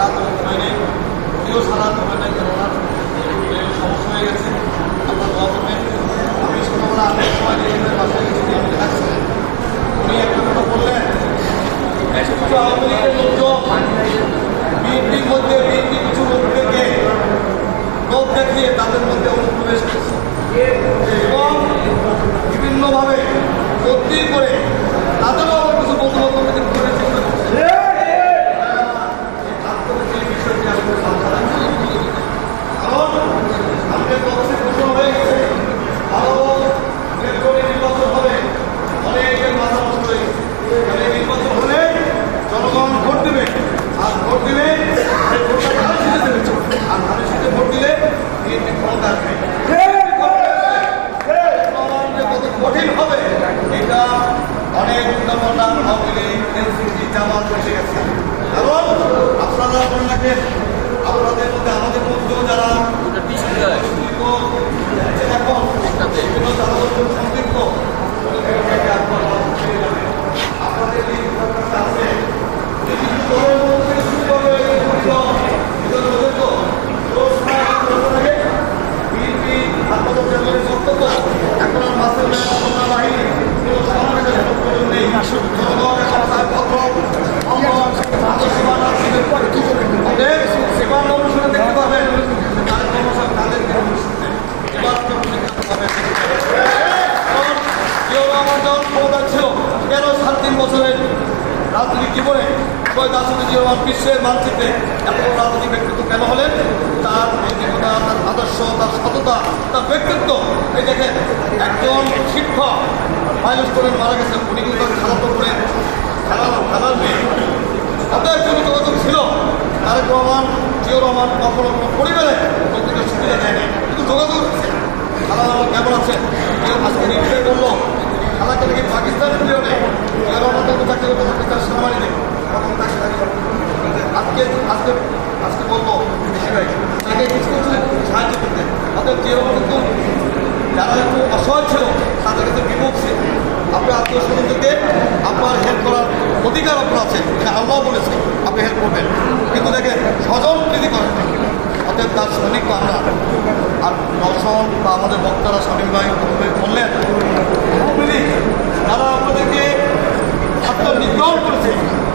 সারা হয় নাই, যদিও সারা হয় নাই, কেননা সমস্যা হয়ে গেছে। আপনার দোয়া করবেন। আমি ছোটবেলা আগে সময় নিজেদের বাসায় গেছি, আমি থাকছিলেন, উনি একটা কথা বললেন, কিছু আওয়ামী লীগের লোকজন বিএনপির মধ্যে কিছু লোকদেরকে লোক দেখিয়ে তাদের মধ্যে অনুপ্রবেশ করছে এবং বিভিন্নভাবে তদবির করে তাদেরও আবার কিছু বন্ধুবান্ধবদের করে চেষ্টা করছে। কারণ আমাদের পক্ষে ঘোষণা হয়ে গেছে, আরো নির্বাচন হবে, অনেকের মাথা নষ্ট হয়ে গেছে। নির্বাচন হলে জনগণ ভোট দেবে, আর ভোট দিলে আর ধানের সাথে ভোট দিলে বিএনপি ক্ষমতা আসবে। কত কঠিন হবে এটা অনেক উন্নয়ন আওয়ামী লীগ, এনসিপি, জামাত এসে গেছে। এবং আপনারা আপনাকে আপনাদের মধ্যে আমাদের মধ্যেও যারা এখন বিভিন্ন দলগত সংযুক্ত আপনাদের আছে বিভিন্ন দলের মধ্যে বিএনপি আত্মদলের বক্তব্য এখন আর মাসের বাহিনী কোনো সমাবেশে প্রয়োজন নেই। সেবা অনুসরণ দেখতে পাবেন, তাদেরকে আমার দল ক্ষমতা ছিল 13-3 বছরের রাজনৈতিক জীবনে শহীদ রাষ্ট্রপতি বিশ্বের মানচিত্রে এত বড় রাজনৈতিক ব্যক্তিত্ব কেন হলেন? তার নৈতিকতা, তার আদর্শ, তার সততা, তার ব্যক্তিত্ব। এই দেখেন একজন শিক্ষক মাইলস্টোনে মারা গেছেন, উনি কিন্তু তার খালাতো করে খেলার মেয়ে, তাদের জন্য যোগাযোগ ছিল। তারেক রহমান, জিয়াউর রহমান কখনো কোনো পরিবারে লোকদের সুবিধা দেয় নাই, কিন্তু যোগাযোগ খালা কেমন আছে আজকে নির্ণয় করলো খালাকে নাকি পাকিস্তানের প্লেয়ার নেই, জিয়াউর রহমান তো চাকরি করতে থাকতে তার সেনাবাহিনী নেই, তখন তাকে আজকে আজকে আজকে বলবো বেশি ভাই তাকে কিছু কিছু সাহায্য করতে। অর্থাৎ জিয়াউর রহমান কিন্তু যারা একটু অসহায় ছিল তাদের কাছে বিমুখ ছিল। আপনার আত্মীয় স্বজনদেরকে আপনার হেল্প করার অধিকার আপনার আছে, এটা আল্লাহ বলেছে আপনি হেল্প করবেন, কিন্তু দেখেন স্বজন প্রীতি করেন। অতএব তার সৈনিক তো আমরা আর দর্শন বা আমাদের বক্তারা স্বামী ভাই বললেন তারা আপনাদেরকে আত্মনিগ্রহণ করেছে,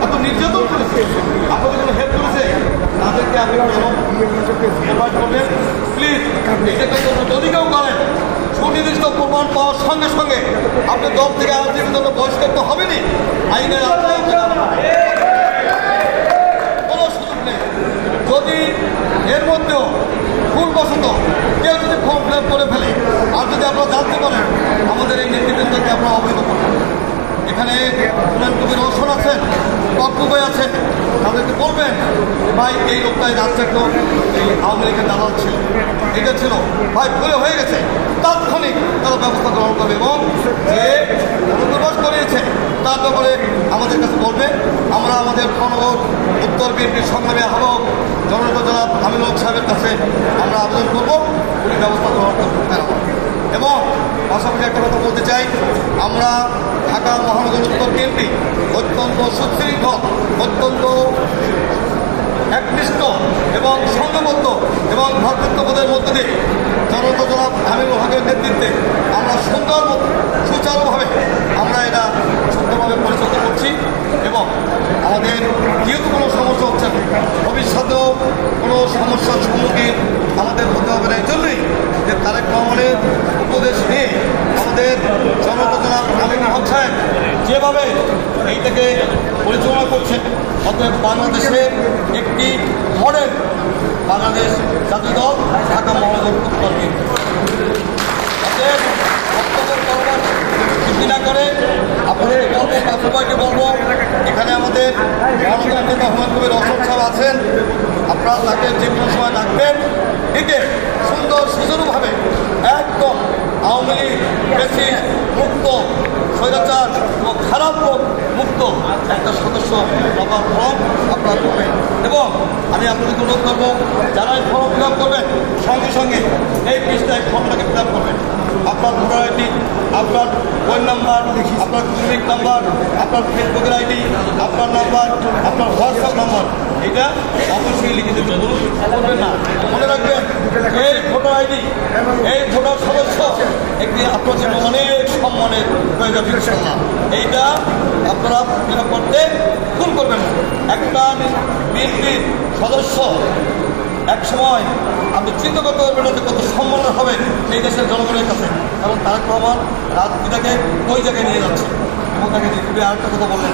এত নির্যাতন করেছে, আপনাদের কোনো হেল্প করেছে, তাদেরকে আপনি অ্যাভয়েড করবেন প্লিজ। এটাকে যদি কেউ করেন সুনির্দিষ্ট প্রমাণ পাওয়ার সঙ্গে সঙ্গে আপনি দল থেকে আজীবন জন্য বহিষ্কার তো হবেনি, আইনের কোনো সুযোগ নেই। যদি এর মধ্যেও ভুলবশত কেউ যদি ফর্ম ফিল আপ করে ফেলে আর যদি আপনারা জানতে পারেন আমাদের এই নেতৃবৃন্দকে আপনারা অবহিত করবেন। এখানে কবির রোশন আছেন, কর্তব্য আছেন, তাদেরকে বলবেন ভাই এই লোকটাই রাজ্যের এই আওয়ামী লীগের দালাল ছিল, এটা ছিল ভাই ভুলে হয়ে গেছে, তাৎক্ষণিক তারা ব্যবস্থা গ্রহণ করবে এবং যে অনুপ্রবেশ করিয়েছে তার ব্যাপারে আমাদের কাছে বলবে। আমরা আমাদের মহানগর উত্তর বিএনপির সংগ্রামী আহ্বায়ক জননেতা জনাব আমিনুল হক সাহেবের কাছে আমরা আবেদন করব উনি ব্যবস্থা গ্রহণ করবেন। এবং পাশাপাশি একটা কথা বলতে চাই, আমরা ঢাকা মহানগর উত্তর বিএনপি অত্যন্ত সুশৃঙ্খল, অত্যন্ত একনিষ্ঠ এবং সংঘবদ্ধ এবং ভ্রাতৃত্ববোধের মধ্যে দিয়ে জনতা জনাব আমিনুল হকের নেতৃত্বে আমরা সুন্দর সুচারুভাবে আমরা এটা সুন্দরভাবে পরিচালনা করছি এবং আমাদের যেহেতু কোনো সমস্যা হচ্ছে না, ভবিষ্যতেও কোনো সমস্যার সম্মুখীন আমাদের হতে হবে না। এই জন্যই যে তারেক রহমানের উপদেশ নিয়ে আমাদের জনতা জনাব আমিনুল হক সাহেব যেভাবে এইটাকে পরিচালনা করছেন, অতএব বাংলাদেশের একটি মডেল বাংলাদেশ জাতীয় দল ঢাকা মহানগর উত্তর বিএনপি। অতএব বক্তব্যের পরবার বৃদ্ধি না করে আপনাদের বলবো বা সবাইকে বলবো এখানে আমাদের মহানগর নেতা হুমায়ুন কবির রশদ সাহেব আছেন, আপনারা তাকে যে কোনো সময় ডাকবেন, ডেকে সুন্দর সুচারুভাবে একদম আওয়ামী লীগ বেশি মুক্ত, স্বৈরাচার ও খারাপ লোক মুক্ত একটা সদস্য নবাব ফর্ম আপনারা করবেন। এবং আমি আপনাদেরকে অনুরোধ করবো যারাই ফর্ম ফিল আপ করবেন সঙ্গে সঙ্গে এই পৃষ্ঠায় ফর্মটাকে ফিল আপ করবেন। আপনার ভোটার আইডি, আপনার ফোন নাম্বার, আপনার ক্লিনিক নাম্বার, আপনার ফেসবুকের আইডি, আপনার নাম্বার, আপনার হোয়াটসঅ্যাপ নাম্বার এটা অবশ্যই লিখে দিতে বলুন, করবেন না। মনে রাখবেন এই ভোটার আইডি, এই ভোটার সদস্য একটি আপনার জন্য অনেক সম্মানের প্রয়োজন। ইনশাআল্লাহ এইটা আপনারা ফিল আপ করতে ভুল করবেন না। একটা বিএনপির সদস্য এক সময় আপনি চিন্তা করতে পারবেন না যে কত সম্মান হবে এই দেশের জনগণের কাছে। এবং তারেক রহমান রাজনীতিটাকে ওই জায়গায় নিয়ে যাচ্ছে এবং তাকে খুবই আরেকটা কথা বললেন